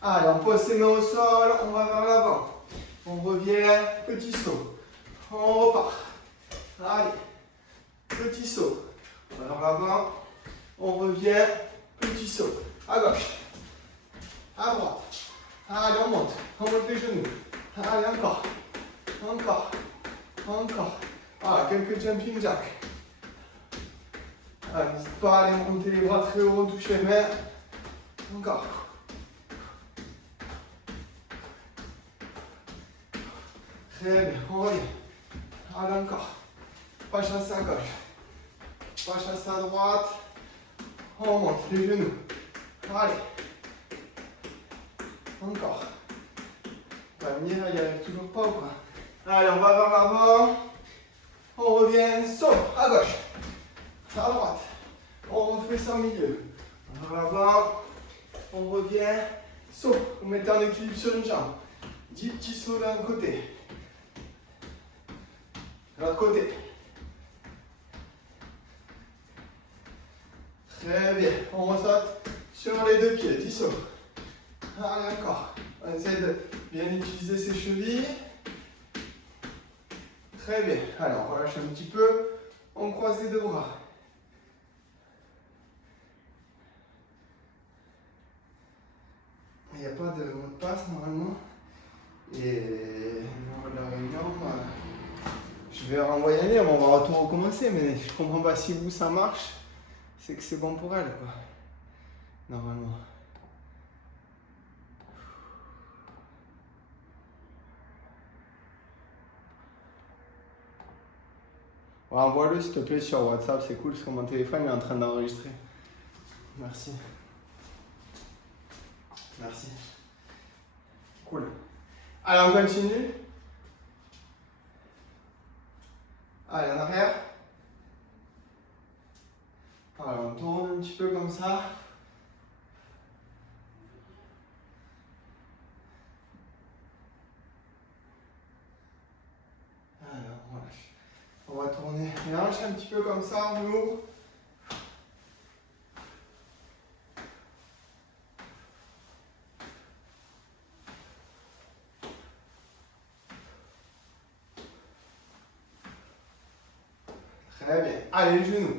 Allez, on pose ses mains au sol, on va vers l'avant. On revient, petit saut. On repart. Allez, petit saut. On va vers l'avant. On revient, petit saut. À gauche, à droite. Allez, on monte les genoux. Allez, encore, encore, encore. Voilà, quelques jumping jacks. N'hésite pas à aller monter les bras très haut, toucher les mains. Encore. Très bien, on revient. Allez, encore. Pas chasser à gauche. Pas chasser à droite. On monte les genoux. Allez. Encore. Palmier, il n'y arrive toujours pas ou quoi? Allez, on va vers l'avant. On revient, saut, à gauche. À droite. On refait ça au milieu. On va vers l'avant. On revient, saut. Vous mettez en équilibre sur une jambe. 10 petits sauts d'un côté. De l'autre côté. Très bien. On ressaute sur les deux pieds. 10 sauts. Allez, encore. On essaie de bien utiliser ses chevilles. Très bien. Allez, on relâche un petit peu. On croise les deux bras. Il n'y a pas de mot de passe normalement. Et lors de la réunion, je vais renvoyer un lien, on va tout recommencer, mais je comprends pas si vous ça marche, c'est que c'est bon pour elle, quoi. Normalement. Ouais, envoie-le s'il te plaît sur WhatsApp, c'est cool parce que mon téléphone est en train d'enregistrer. Merci. Merci. Cool. Allez, on continue. Allez, en arrière. Allez, on tourne un petit peu comme ça. Alors, on relâche. On va tourner les hanches un petit peu comme ça, on ouvre. Très bien. Allez, les genoux.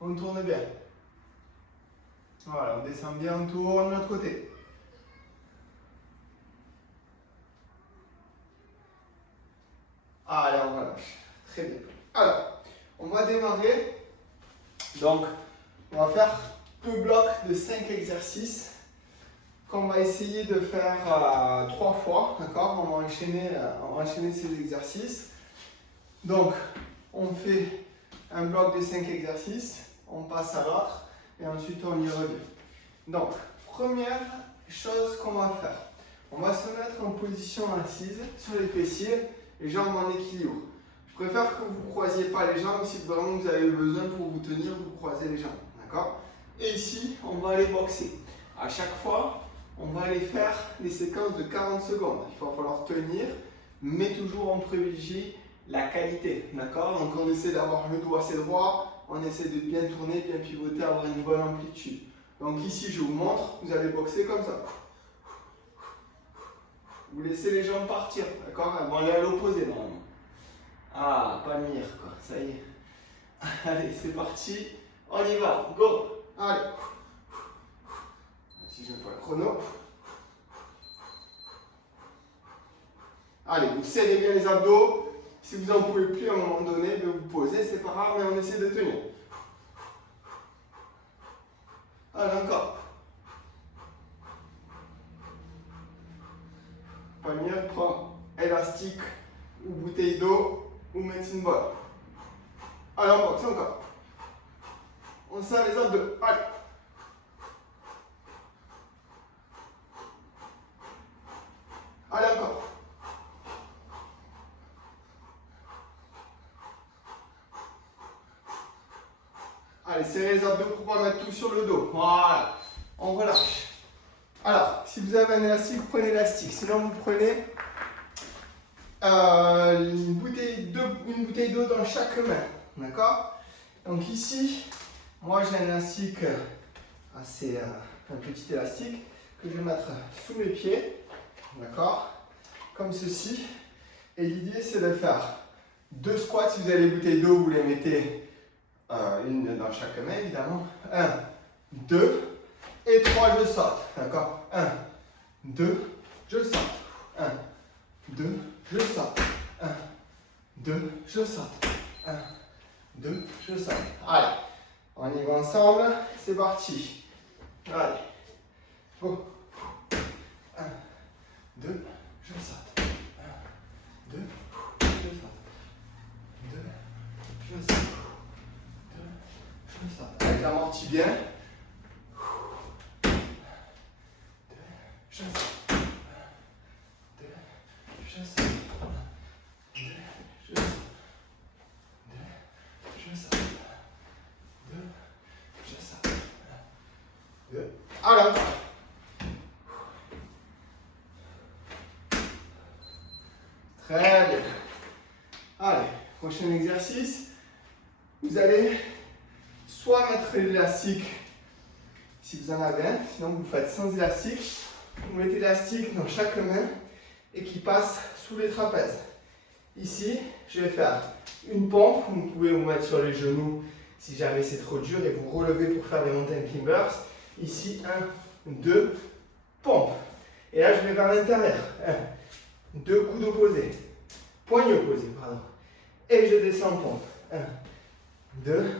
On tourne bien. Voilà, on descend bien, on tourne de l'autre côté. Allez, on relâche. Très bien. Alors, on va démarrer. Donc, on va faire 2 blocs de 5 exercices qu'on va essayer de faire 3 fois. D'accord? On va enchaîner ces exercices. Donc, on fait un bloc de 5 exercices. On passe à l'autre. Et ensuite, on y revient. Donc, première chose qu'on va faire. On va se mettre en position assise sur les fessiers, les jambes en équilibre. Je préfère que vous ne croisiez pas les jambes. Si vraiment vous avez besoin pour vous tenir, vous croisez les jambes. D'accord? Et ici, on va aller boxer. À chaque fois, on va aller faire des séquences de 40 secondes. Il va falloir tenir, mais toujours on privilégie la qualité. D'accord? Donc, on essaie d'avoir le dos assez droit. On essaie de bien tourner, bien pivoter, avoir une bonne amplitude. Donc ici, je vous montre, vous allez boxer comme ça. Vous laissez les jambes partir, d'accord? Elles vont aller à l'opposé normalement. Ah, pas de mire, quoi, ça y est. Allez, c'est parti, on y va, go! Allez. Si je mets pas le chrono. Allez, vous serrez bien les abdos. Si vous n'en pouvez plus à un moment donné, vous posez, c'est pas grave, mais on essaie de tenir. Allez, encore. Pas mieux, prends élastique ou bouteille d'eau ou medicine ball. Allez, on boxe encore. On serre les abdos. Allez. Allez, encore. Allez, serrez les abdos pour pas mettre tout sur le dos. Voilà. On relâche. Alors, si vous avez un élastique, prenez l'élastique. Sinon, vous prenez une bouteille d'eau dans chaque main. D'accord? Donc ici, moi j'ai un élastique un petit élastique. que je vais mettre sous mes pieds. D'accord? Comme ceci. Et l'idée, c'est de faire 2 squats. Si vous avez les bouteilles d'eau, vous les mettez une dans chaque main, évidemment. 1, 2 et 3, je saute. D'accord? 1, 2, je saute. 1, 2, je saute. 1, 2, je saute. 1, 2, je saute. Allez, on y va ensemble. C'est parti. Allez, go. 1, 2, je saute. 1, 2, je saute. 2, je saute. 2, je saute. Allez, j'amortis bien. 2, je saute. 2, je saute. 2, je saute. 2, je saute. 2, je saute. 2. Alors. Très bien. Allez, prochain exercice. Vous allez soit mettre l'élastique si vous en avez un, sinon vous faites sans élastique. Vous mettez l'élastique dans chaque main et qui passe sous les trapèzes. Ici, je vais faire une pompe. Vous pouvez vous mettre sur les genoux si jamais c'est trop dur et vous relevez pour faire les mountain climbers. Ici, 1, 2, pompe. Et là, je vais vers l'intérieur. 1, 2 coudes opposés. Poignets opposés, pardon. Et je descends pompe. 1, 2,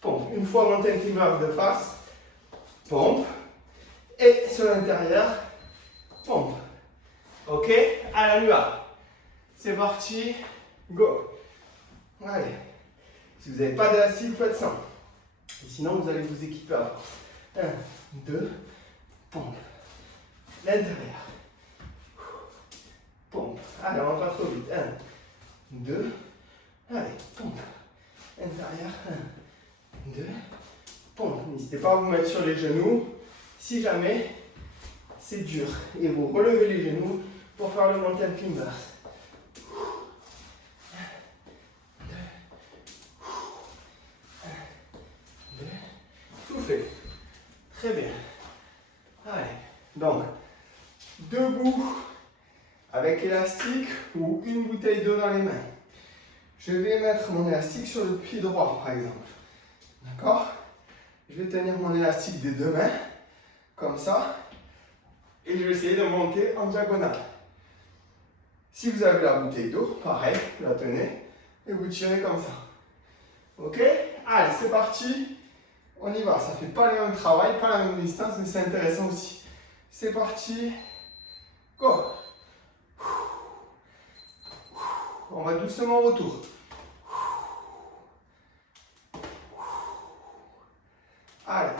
pompe. Une fois mountain climber de face, pompe. Et sur l'intérieur, pompe. Ok? Allez, on y va. C'est parti. Go. Allez. Si vous n'avez pas d'élastique, faites ça. Et sinon, vous allez vous équiper à force. 1, 2, pompe. L'intérieur. Pompe. Allez, on va pas trop vite. 1, 2. Allez, pompe. Intérieur. 1, 2. Pompe. N'hésitez pas à vous mettre sur les genoux. Si jamais c'est dur. Et vous relevez les genoux pour faire le mountain climber. 1, 2. Soufflez. Très bien. Allez. Donc, debout avec élastique ou une bouteille d'eau dans les mains. Je vais mettre mon élastique sur le pied droit, par exemple. D'accord? Je vais tenir mon élastique des 2 mains, comme ça, et je vais essayer de monter en diagonale. Si vous avez la bouteille d'eau, pareil, vous la tenez, et vous tirez comme ça. Ok? Allez, c'est parti. On y va. Ça ne fait pas le même travail, pas la même distance, mais c'est intéressant aussi. C'est parti. Go! On va doucement au retour. Allez.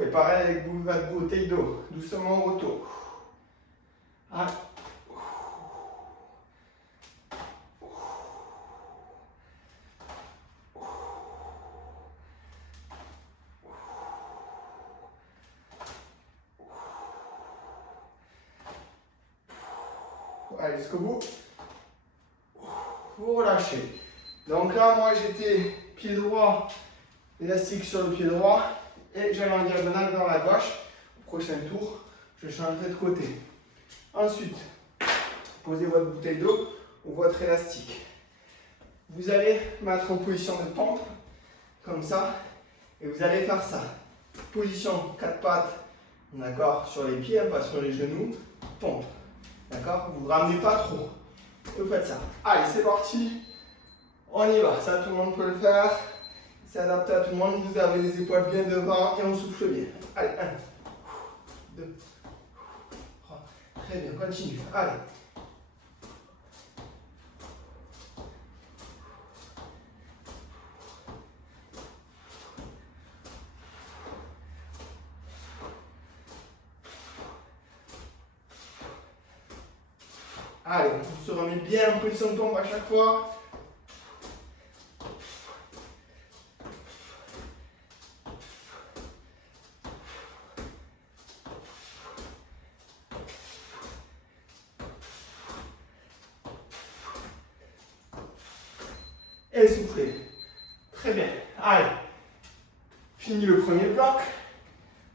Et pareil avec votre bouteille d'eau. Doucement au retour. Allez. Allez, jusqu'au bout. Vous relâchez. Donc là, moi, j'étais pied droit, élastique sur le pied droit, et j'allais en diagonale vers la gauche. Au prochain tour, je changerai de côté. Ensuite, posez votre bouteille d'eau ou votre élastique. Vous allez mettre en position de pompe, comme ça, et vous allez faire ça. Position 4 pattes, d'accord, sur les pieds, pas sur les genoux, pompe. D'accord? Vous ne ramenez pas trop. Vous faites ça. Allez, c'est parti. On y va. Ça, tout le monde peut le faire. C'est adapté à tout le monde. Vous avez les épaules bien devant et on souffle bien. Allez, 1, 2, 3. Très bien, continue. Allez. Allez, on se remet bien en position de pompe à chaque fois. et soufflez. Très bien. Allez. Fini le premier bloc.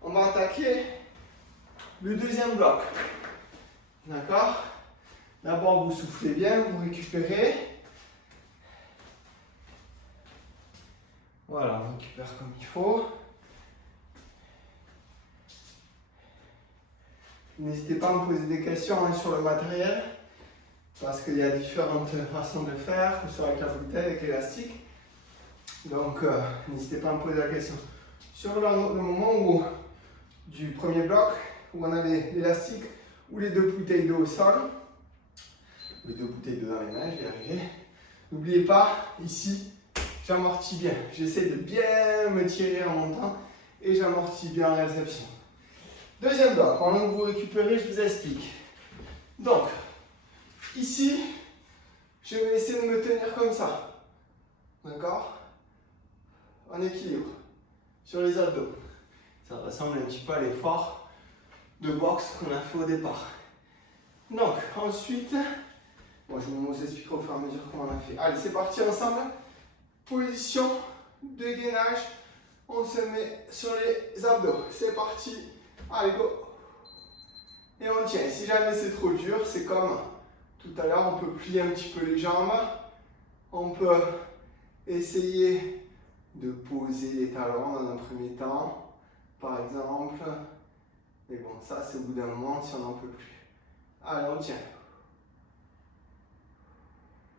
On va attaquer le deuxième bloc. D'accord? D'abord, vous soufflez bien, vous récupérez. Voilà, on récupère comme il faut. N'hésitez pas à me poser des questions sur le matériel, parce qu'il y a différentes façons de faire, que ce soit avec la bouteille, avec l'élastique. Donc, n'hésitez pas à me poser la question. Sur le moment où, du premier bloc, où on a l'élastique ou les deux bouteilles d'eau au sol, les deux bouteilles d'eau dans les mains, je vais y arriver. N'oubliez pas, ici, j'amortis bien. J'essaie de bien me tirer en montant et j'amortis bien en réception. Deuxième bloc, pendant que vous récupérez, je vous explique. Donc, ici, je vais essayer de me tenir comme ça. D'accord? En équilibre. Sur les abdos. Ça ressemble un petit peu à l'effort de boxe qu'on a fait au départ. Donc, ensuite, bon, je vous expliquerai au fur et à mesure comment on a fait. Allez, c'est parti ensemble. Position de gainage. On se met sur les abdos. C'est parti. Allez, go. Et on tient. Si jamais c'est trop dur, c'est comme tout à l'heure, on peut plier un petit peu les jambes. On peut essayer de poser les talons dans un premier temps, par exemple. Mais bon, ça c'est au bout d'un moment si on n'en peut plus. Allez, on tient.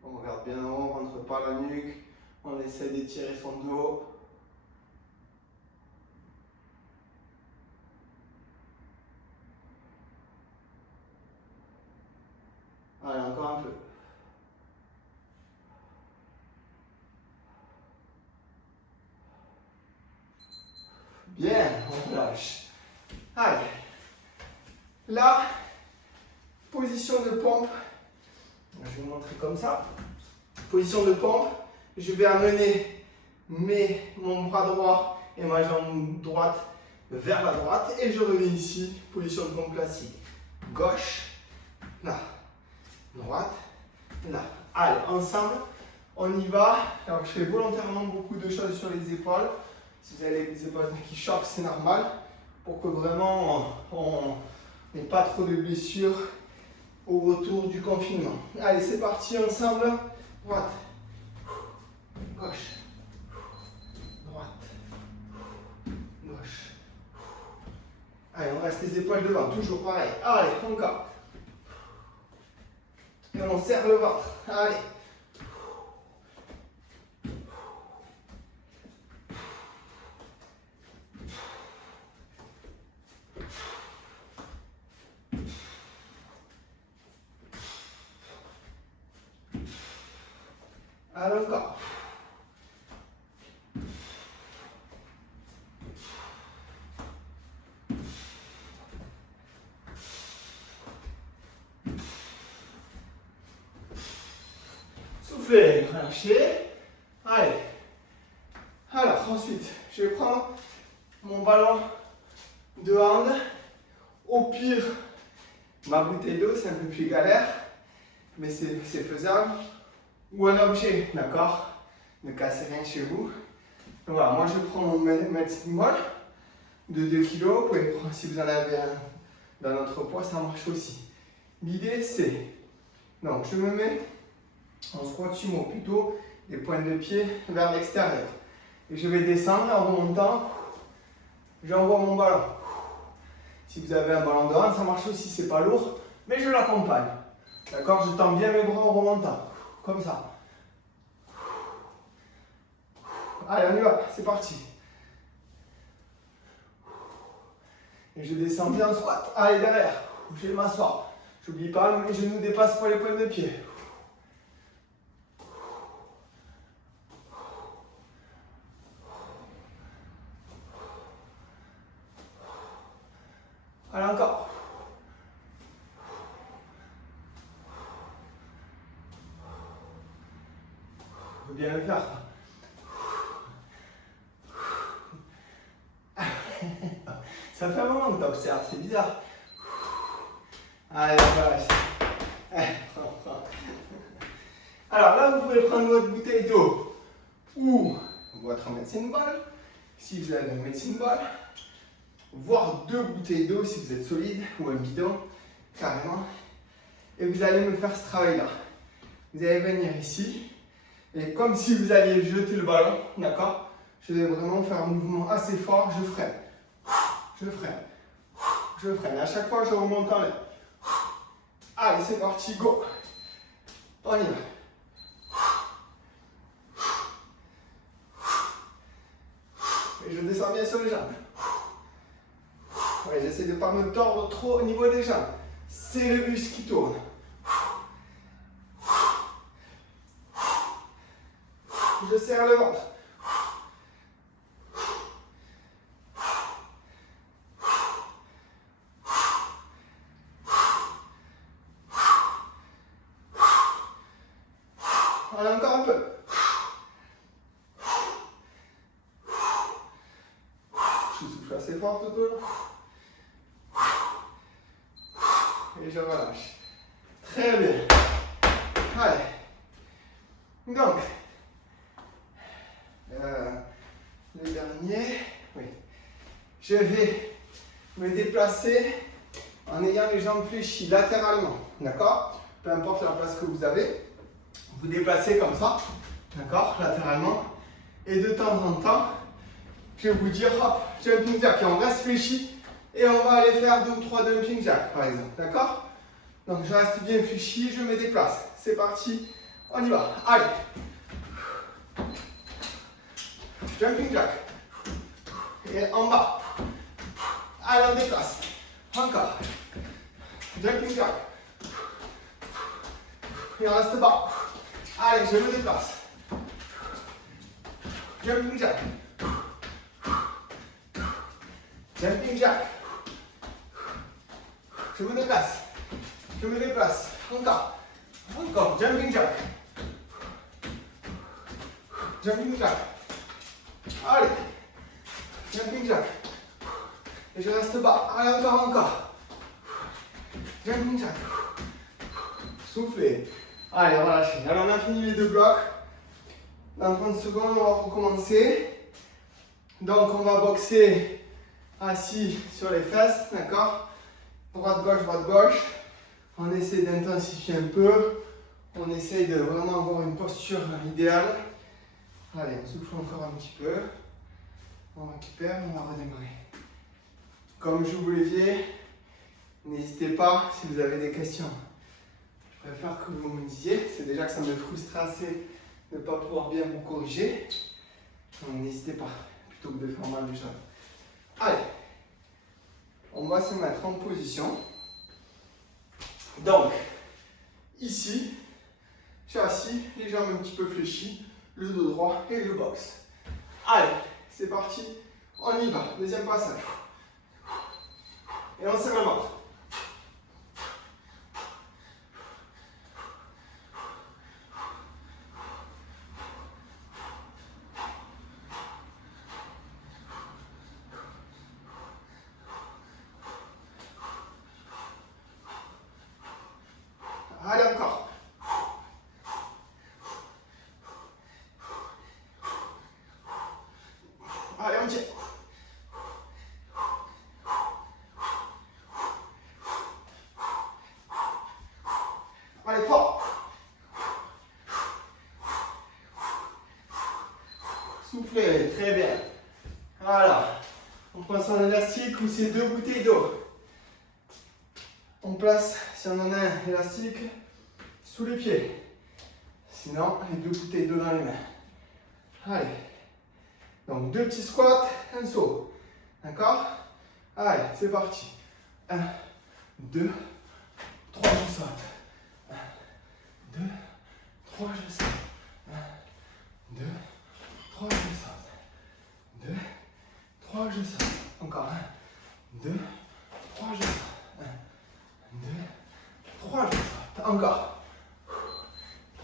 On regarde bien en haut, on ne rentre pas la nuque. On essaie d'étirer son dos. Allez, encore un peu. Bien, on relâche. Allez. Là, position de pompe. Je vais vous montrer comme ça. Position de pompe. Je vais amener mon bras droit et ma jambe droite vers la droite. Et je reviens ici. Position de pompe classique. Gauche. Là. Droite. Là. Allez, ensemble. On y va. Alors, je fais volontairement beaucoup de choses sur les épaules. Si vous avez les épaules qui choquent, c'est normal. Pour que vraiment on n'ait pas trop de blessures au retour du confinement. Allez, c'est parti ensemble. Droite. Gauche. Droite. Gauche. Allez, on reste les épaules devant. Toujours pareil. Allez, encore. Et on serre le ventre. Allez. Allez, encore. Soufflez, relâchez. Allez. Alors, ensuite, je vais prendre mon ballon de hand. Au pire, ma bouteille d'eau, c'est un peu plus galère, mais c'est faisable. Ou un objet, d'accord? Ne cassez rien chez vous. Donc voilà, moi je prends mon medicine ball de 2 kg. Vous pouvez prendre, si vous en avez un dans notre poids, ça marche aussi. L'idée c'est, donc je me mets en squat sumo, plutôt les pointes de pied vers l'extérieur. Et je vais descendre en remontant, j'envoie mon ballon. Si vous avez un ballon de hand, ça marche aussi, c'est pas lourd, mais je l'accompagne. D'accord? Je tends bien mes bras en remontant. Comme ça. Allez, on y va, c'est parti. Et je descends bien en squat. Allez, derrière. Je vais m'asseoir. J'oublie pas, mes genoux dépassent pas les pointes de pied. Allez, encore. Faut bien le faire. Ça fait un moment que tu observes, c'est bizarre. Allez, voilà. Alors là, vous pouvez prendre votre bouteille d'eau ou votre médecine ball, si vous avez une médecine ball, voire 2 bouteilles d'eau si vous êtes solide, ou un bidon, carrément. Et vous allez me faire ce travail-là. Vous allez venir ici, et comme si vous alliez jeter le ballon, d'accord? Je vais vraiment faire un mouvement assez fort, je freine. Je freine. Je freine. À chaque fois, je remonte en l'air. Allez, c'est parti, go. On y va. Et je descends bien sur les jambes. Ouais, j'essaie de ne pas me tordre trop au niveau des jambes. C'est le muscle qui tourne. Je serre le ventre. Allez, encore un peu. Je souffle assez fort tout au long. Et je relâche. Très bien. Allez. Donc, le dernier, oui. Je vais me déplacer en ayant les jambes fléchies latéralement. D'accord? Peu importe la place que vous avez. Vous déplacez comme ça. D'accord? Latéralement. Et de temps en temps, je vais vous dire, hop, jumping jack. Et on reste fléchi. Et on va aller faire 2 ou 3 jumping jack, par exemple. D'accord? Donc, je reste bien fléchi, je me déplace. C'est parti. On y va. Allez. Jumping jack. Et en bas. Allez, on déplace. Encore. Jumping jack. Et on reste bas. Allez, je me déplace. Jumping jack. Jumping jack. Je me déplace. Je me déplace. Encore. Encore. Jumping jack. Jumping jack. Allez. Jumping jack. Et je reste bas. Allez, encore, encore. Jumping jack. Soufflez. Allez, relâchez. Alors, on a fini les 2 blocs. Dans 30 secondes, on va recommencer. Donc, on va boxer assis sur les fesses, d'accord? Droite-gauche, droite-gauche. On essaie d'intensifier un peu. On essaie de vraiment avoir une posture idéale. Allez, on souffle encore un petit peu. On récupère, on va redémarrer. Comme je vous l'ai dit, n'hésitez pas si vous avez des questions. Je préfère que vous me disiez. C'est déjà que ça me frustre assez de ne pas pouvoir bien vous corriger. Donc n'hésitez pas, plutôt que de faire mal déjà. Allez, on va se mettre en position. Donc, ici, je suis assis, les jambes un petit peu fléchies, le dos droit et le box. Allez, c'est parti, on y va. Deuxième passage. Et on serre le ventre. Allez, encore. Allez, on tient. Allez, fort. Soufflez, très bien. Voilà. On prend son élastique ou ses 2 bouteilles d'eau. On place, si on en a un élastique, sous les pieds. Sinon, les 2 bouteilles d'eau dans les mains. Allez. Donc, 2 petits squats, un saut. D'accord? Allez, c'est parti. 1, 2, 3, je saute. 1, 2, 3, je saute. 1, 2, 3, je saute. 2, 3, je saute. Encore 1, 2, 3, je saute. 1, 2, 3, je saute. Encore.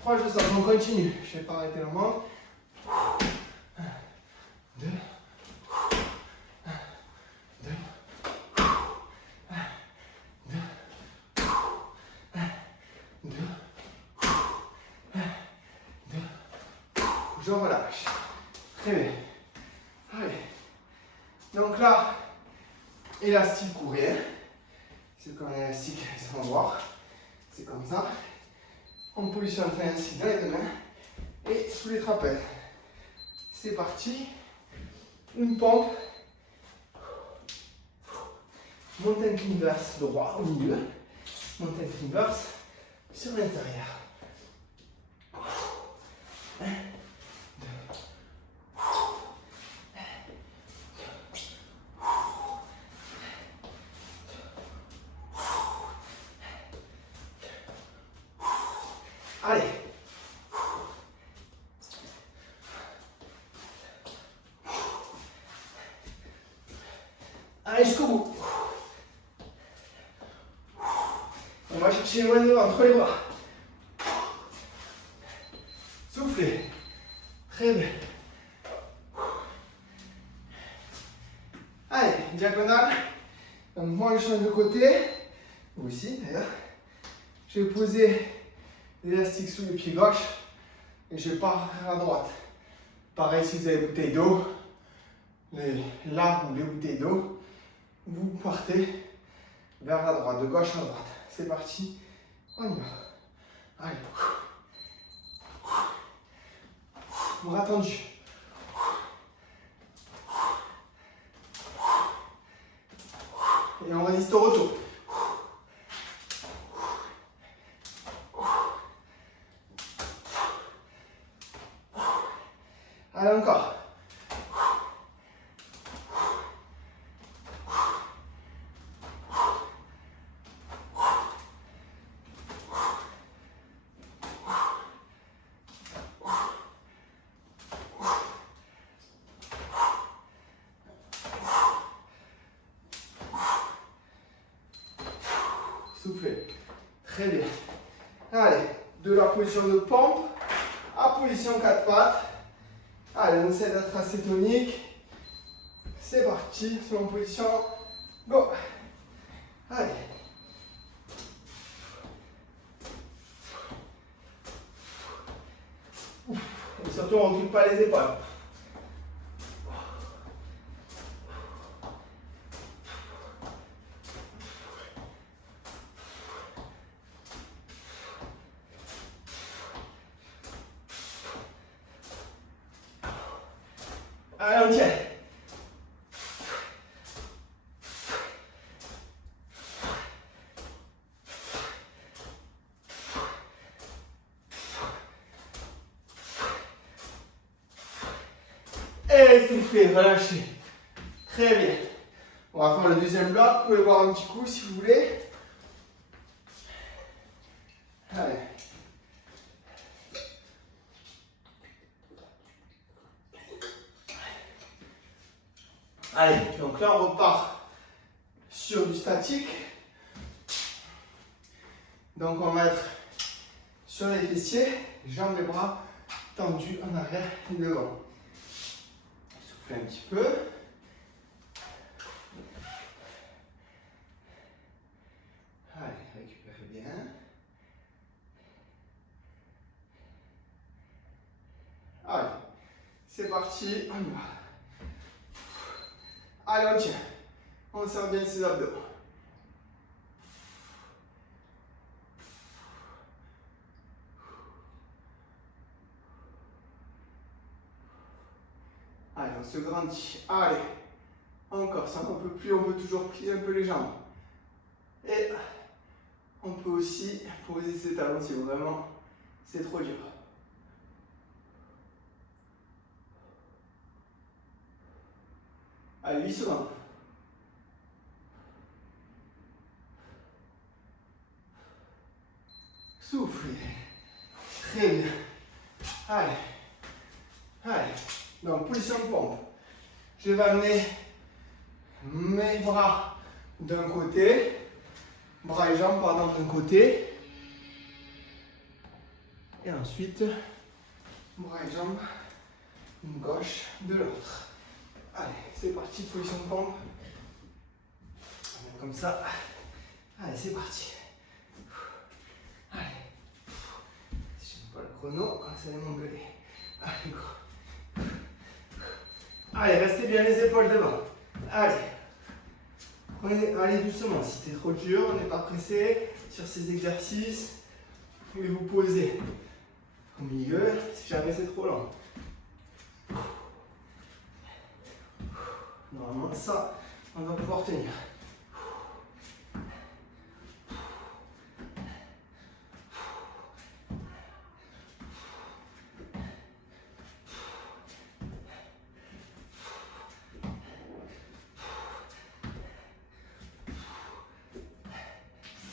3, je saute. On continue. Je ne vais pas arrêter le moment. 1, 2, 1, 2, 1, 2, 1, 2, 1, 2. Je relâche. Très bien. Allez. Donc là, élastique ou rien. C'est comme un élastique sans voir. C'est comme ça. On positionne ainsi dans les deux mains et sous les trapèzes. C'est parti. Une pompe. Mountain climbers droit au milieu. Mountain climbers sur l'intérieur. 1, 2. Allez. Allez jusqu'au bout. On va chercher loin devant, entre les bras. Soufflez. Très bien. Allez, diagonale. Donc moi je change de côté. Vous aussi d'ailleurs. Je vais poser l'élastique sous le pied gauche et je pars à droite. Pareil si vous avez bouteille d'eau, là où les bouteilles d'eau, vous partez vers la droite, de gauche à droite. C'est parti, on y va. Allez. Bras tendus. Et on résiste au retour. Allez encore. Soufflez. Très bien. Allez, de la position de pompe à position 4 pattes. Allez, on essaie d'être assez tonique. C'est parti, c'est en position. Go. Allez. Et surtout, on ne recule pas les épaules. Allez, on tient. Et soufflez, relâchez. Très bien. On va faire le deuxième bloc. Vous pouvez boire un petit coup si vous voulez. Allez. Allez, donc là on repart sur du statique. Donc on va être sur les fessiers, jambes et bras tendus en arrière et devant. Soufflez un petit peu. Allez, récupérez bien. Allez, c'est parti, on y va. Allez, on tient. On serre bien ses abdos. Allez, on se grandit. Allez, encore, ça on peut plus, on peut toujours plier un peu les jambes. Et on peut aussi poser ses talons si vraiment c'est trop dur. Allez, 8 secondes. Soufflez. Très bien. Allez. Allez. Donc, position de pompe. Je vais amener mes bras d'un côté. Bras et jambes, pardon, d'un côté. Et ensuite, bras et jambes, une gauche de l'autre. Allez, c'est parti, position de pompe. Comme ça. Allez, c'est parti. Allez. Si je n'ai pas le chrono, ça va m'engueuler. Allez, restez bien les épaules devant. Allez. Allez doucement. Si c'est trop dur, on n'est pas pressé sur ces exercices. Vous pouvez vous poser au milieu si jamais c'est trop long. Normalement, ça, on va pouvoir tenir.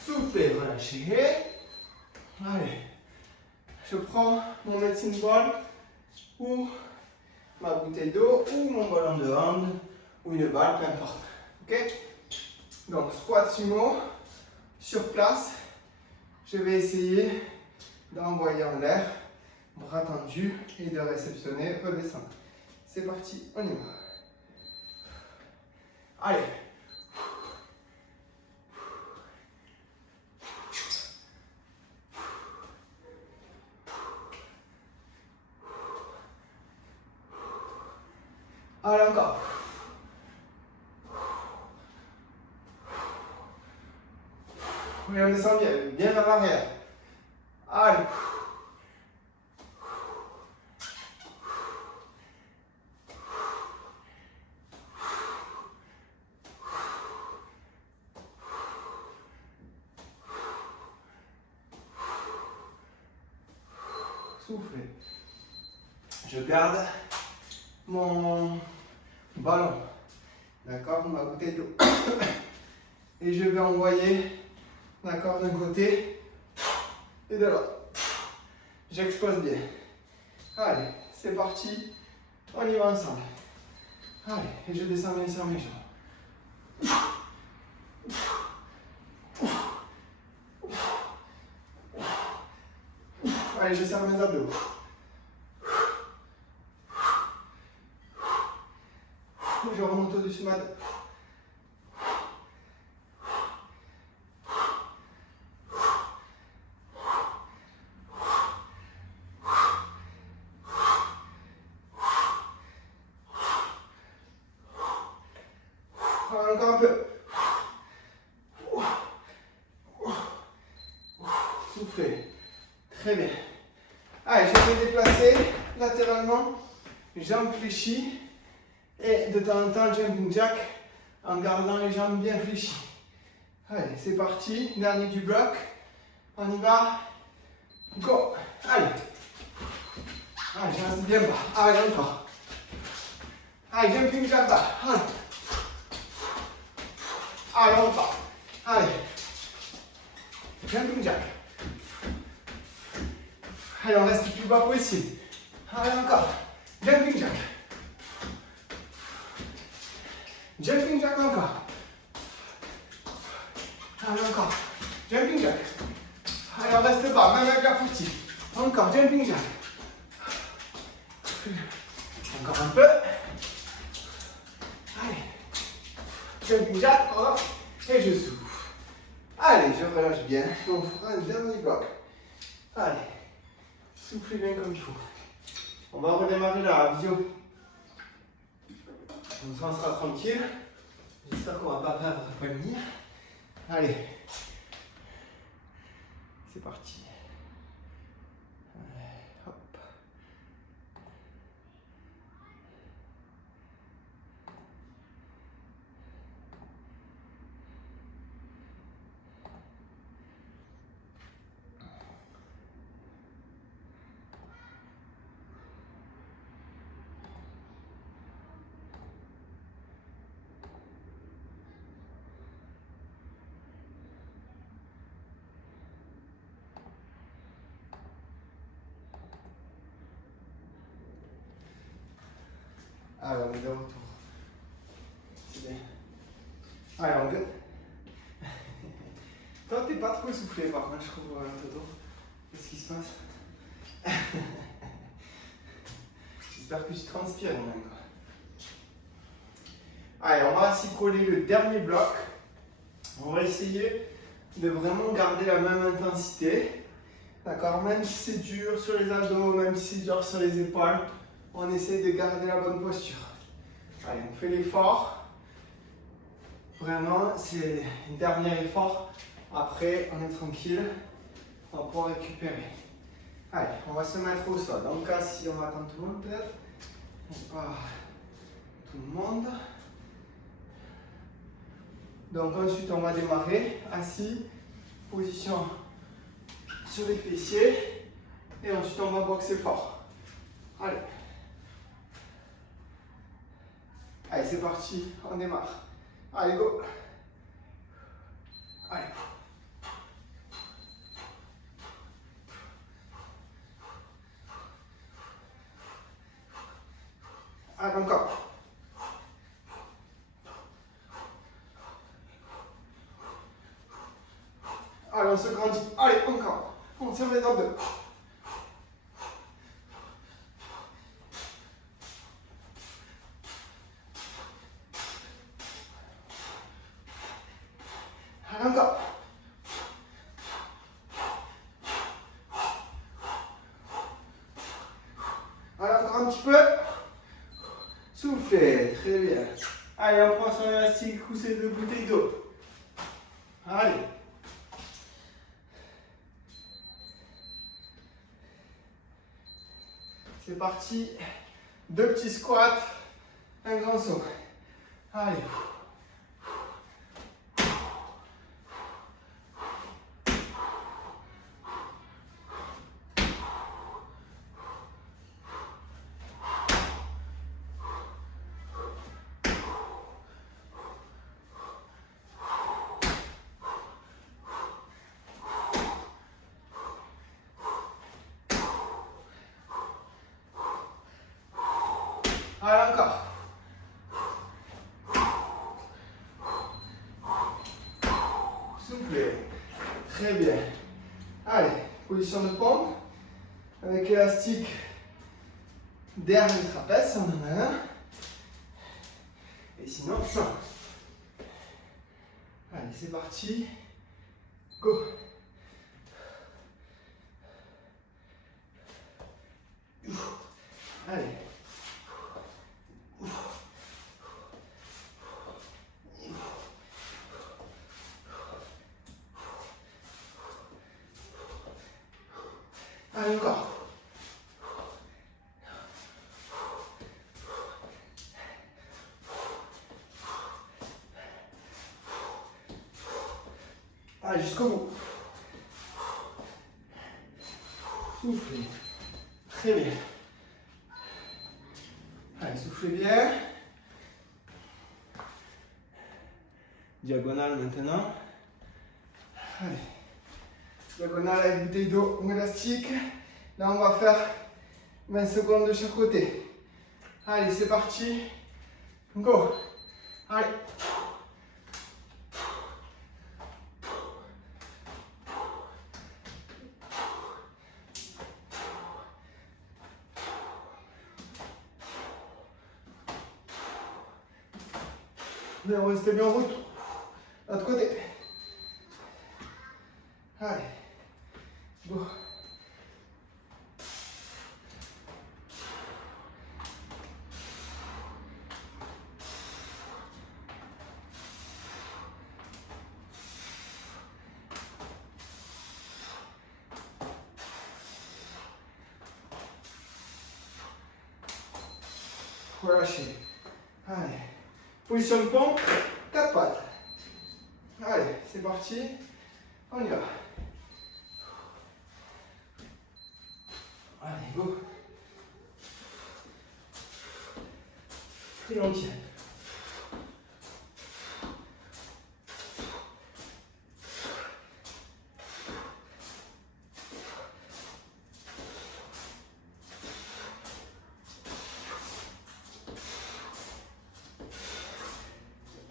Soufflez, relâchez. Allez, je prends mon medicine ball ou ma bouteille d'eau ou mon ballon de hand ou une balle, peu importe. Ok? Donc, squat sumo, sur place. Je vais essayer d'envoyer en l'air, bras tendus et de réceptionner, redescendre. C'est parti, on y va. Allez. Allez, encore. Oui, on descend bien, bien vers l'arrière. Allez. Soufflez. Je garde mon ballon, d'accord, ma bouteille d'eau. Et je vais envoyer, d'accord, d'un côté et de l'autre. J'explose bien. Allez, c'est parti. On y va ensemble. Allez, et je descends bien sur mes jambes. Allez, je serre mes abdos. Je remonte au-dessus de ma tête. Encore un peu. Soufflez. Très bien. Allez, je vais déplacer latéralement, jambes fléchies. Et de temps en temps, jumping jack en gardant les jambes bien fléchies. Allez, c'est parti. Dernier du bloc. On y va. Go. Allez. Allez, je reste bien bas. Allez, encore. Allez, jumping jack bas. Allez. Allez, on part. Allez. Jumping jack. Allez, on reste le plus bas possible. Allez, encore. Jumping jack. Jumping jack encore. Allez, encore. Jumping jack. Allez, on reste bas, même avec la footing. Encore, jumping jack. Encore un peu. Allez. Jumping jack, pardon. Et je souffle. Allez, je relâche bien. On fera un dernier bloc. Allez. Soufflez bien comme il faut. On va redémarrer la visio. Comme ça, on sera tranquille. J'espère qu'on ne va pas perdre à venir. Allez. C'est parti. Allez, hop. Allez, on est de retour. C'est bien. Allez, on good. Toi, t'es pas trop essoufflé par contre, je trouve, Toto. Qu'est-ce qui se passe? J'espère que tu transpires quand même. Allez, on va s'y coller le dernier bloc. On va essayer de vraiment garder la même intensité. D'accord? Même si c'est dur sur les abdos, même si c'est dur sur les épaules, on essaie de garder la bonne posture. Allez, on fait l'effort. Vraiment, c'est un dernier effort. Après, on est tranquille. On va pouvoir récupérer. Allez, on va se mettre au sol. Donc, assis, on va attendre tout le monde peut-être. Tout le monde. Donc, ensuite, on va démarrer. Assis, position sur les fessiers. Et ensuite, on va boxer fort. Allez. Allez, c'est parti. On démarre. Allez, go. Allez. Allez, encore. Allez, on se grandit. Allez, encore. On tire les abdos. Allez, encore. Allez, encore un petit peu. Soufflez, très bien. Allez, on prend son élastique, cousset de bouteille d'eau. Allez. C'est parti. 2 petits squats, un grand saut. Allez. Allez, encore. Soufflez. Très bien. Allez, position de pompe. Avec élastique derrière le trapèze, on en a un. Et sinon, ça. Allez, c'est parti. Go. Allez. Allez, encore. Allez, jusqu'au bout. Soufflez. Très bien. Allez, soufflez bien. Diagonale maintenant. Allez. Diagonale avec bouteille d'eau ou élastique. Là, on va faire 20 secondes de chaque côté. Allez, c'est parti. Go. Allez. Bien, restez bien en route. L'autre côté. Allez. Go. Relâchez. Allez. Position de pompe, 4 pattes. Allez, c'est parti. On y va. Allez, go. Très longtemps.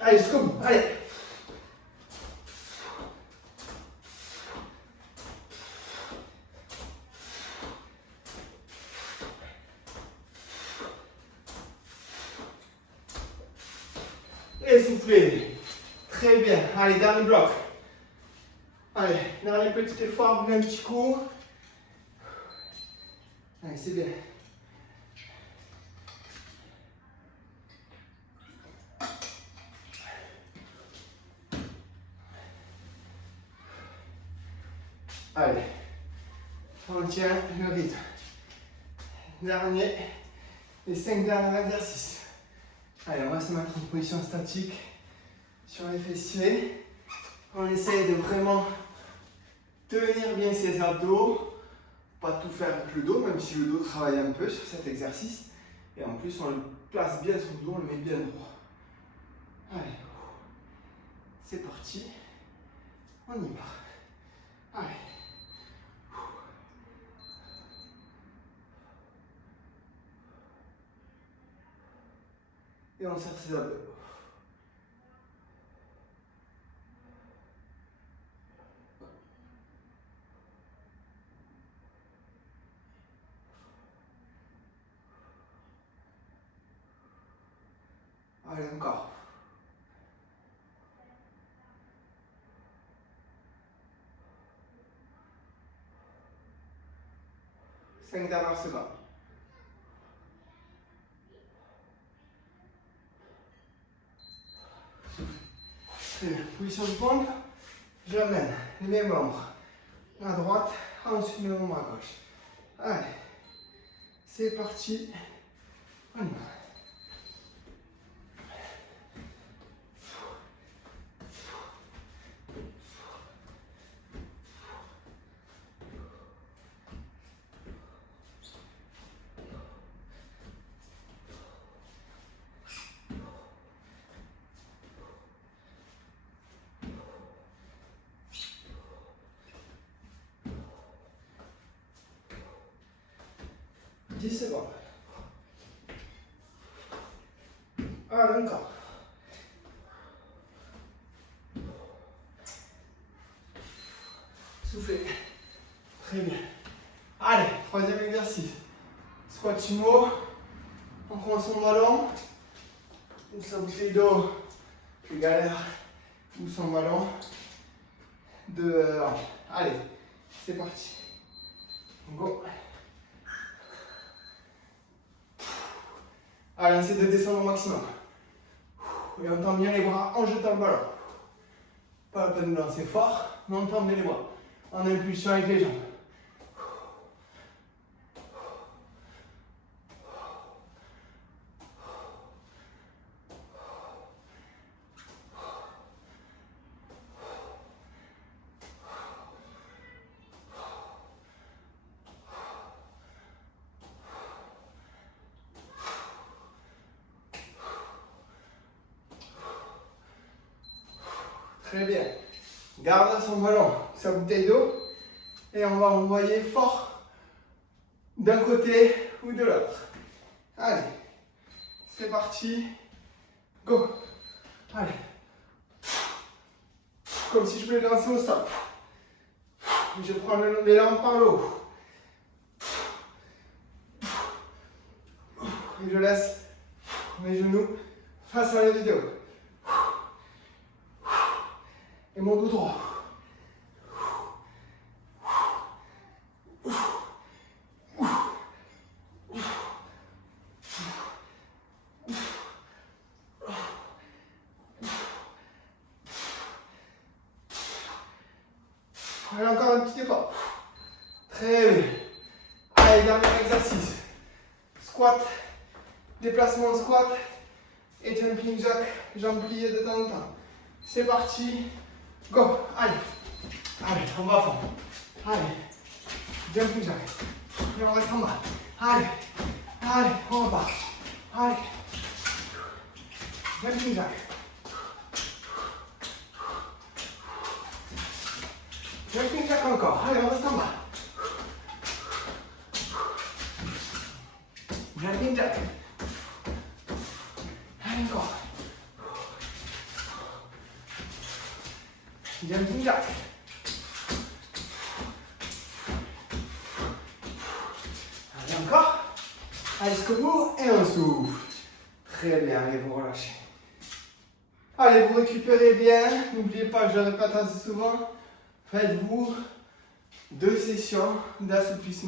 Allez, jusqu'au bout. Allez. Et soufflez. Très bien. Allez, dernier bloc. Allez, dernier petit effort, un petit coup. c'est bien. Allez, on tient le rythme. Dernier, les 5 derniers exercices. Allez, on va se mettre en position statique sur les fessiers. On essaye de vraiment tenir bien ses abdos. Pas tout faire avec le dos, même si le dos travaille un peu sur cet exercice. Et en plus, on le place bien sur le dos, on le met bien droit. Allez, c'est parti. On y va. Allez. Et on serre ses abdos. Allez, encore. Cinq dernières secondes. Très bien. Position de pompe. J'amène mes membres à droite, ensuite mes membres à gauche. Allez, c'est parti. On y va. Dix secondes. Allez, encore. Soufflez. Très bien. Allez, troisième exercice. Squat sumo. On prend son ballon. Ou sa bouteille d'eau. Je galère. Ou son ballon. Allez, c'est parti. Go. Allez, on essaie de descendre au maximum. Et on tend bien les bras en jetant le ballon. Pas la peine de lancer fort, mais on tend bien les bras. En impulsion avec les jambes. Très bien. Garde son ballon, sa bouteille d'eau. Et on va envoyer fort d'un côté ou de l'autre. Allez, c'est parti. Go. Allez. Comme si je voulais lancer au sol. Je prends l'élan par le haut. Et je laisse mes genoux face à la vidéo. Et mon dos droit. Allez, encore un petit effort. Très bien. Allez, dernier exercice. Squat, déplacement squat et jumping jack, jambes pliées de temps en temps. C'est parti. Go. Allez. Allez, on va à fond. Allez. Jumping jack. Et on reste en bas. Allez. Allez, on repart. Allez. Jumping jack. Jumping jack encore. Allez, on reste en bas. Jumping jack. Allez, encore. Jumping jack. Allez, encore. Allez, jusqu'au bout et on souffle. Très bien, allez, vous relâchez. Allez, vous récupérez bien. N'oubliez pas, je le répète assez souvent. Faites-vous 2 sessions d'assouplissement.